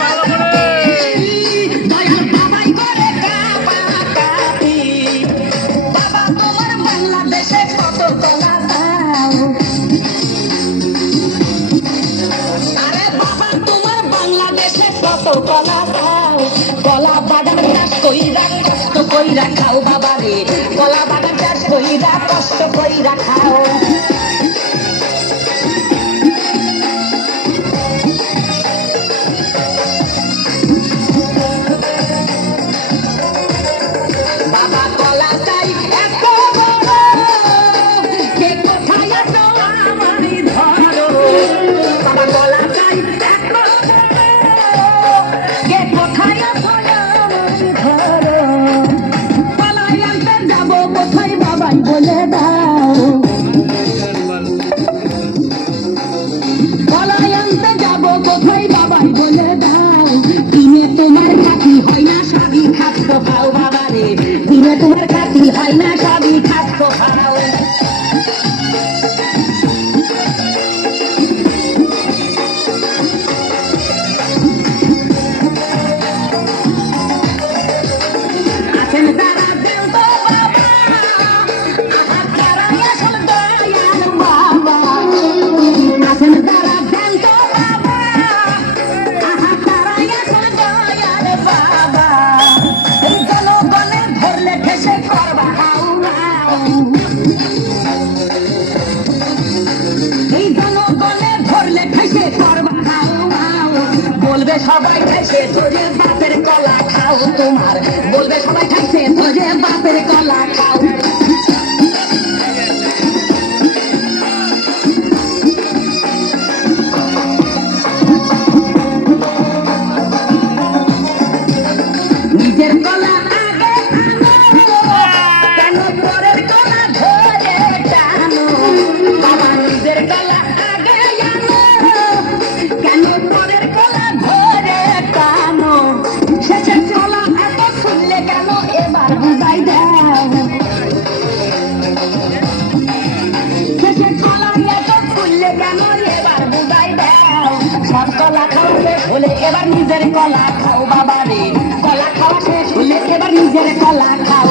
ভালো করে দয়াল বাবাই করে কাপাকাপি। বাবা তোমার বাংলাদেশে কত কলা দাও, আরে বাবা তোমার বাংলাদেশে কত কলা দাও। কলা বাগান চাষ কইরা কষ্ট কইরা খাও বাবা রে, কলা বাগান চাষ কইরা কষ্ট কইরা খাও। বাবা কলা চাই এত বড়, কে কোথায় আছো আমায় ধরো। বাবা কলা চাই এত বড়, কে কোথায় আছো আমায় ধরো। কলাই আনতে যাবো কোথায় বাবাই বলে দাও। কলাই আনতে যাবো কোথায় বাবাই বলে দাও। দিনে তোমার খাতি হয় না সবই খাদ্য খাও বাবা রে, দিনে তোমার খাতি হয় না সবই খাদ্য খাও। আছেন তারা দেও তো বাবা, আহা তারাই আসল দয়াল বাবা। আছেন তারা দেন তো বাবা, আহা তারাই আসল দয়াল বাবা। এই জনগণে ধরলে ঠেসে করবা হাউ হাউ, এই জনগণে ধরলে ঠেসে করবা হাউ হাউ। বলবে সবাই ঠেসে ধরে বাপের কলা খাও তোমার, বলবে সবাই ঠেসে ধরে বাপের কলা খাও। নিজের কলা আগে আনো, কেন পরের কলা ধরে টানো। বাবা নিজের কলা আগে আনো, কেন পরের কলা ধরে টানো। শেষের কলা এত খুললে কেন এবার বুঝাই দাও। শেষের কলা এত খুললে কেন এবার বুঝাই দাও। সব কলা খাওয়া শেষ হলে এবার নিজের কলা খাও বাবা রে, কলা খাওয়া শেষ হলে এবার নিজের কলা খাও।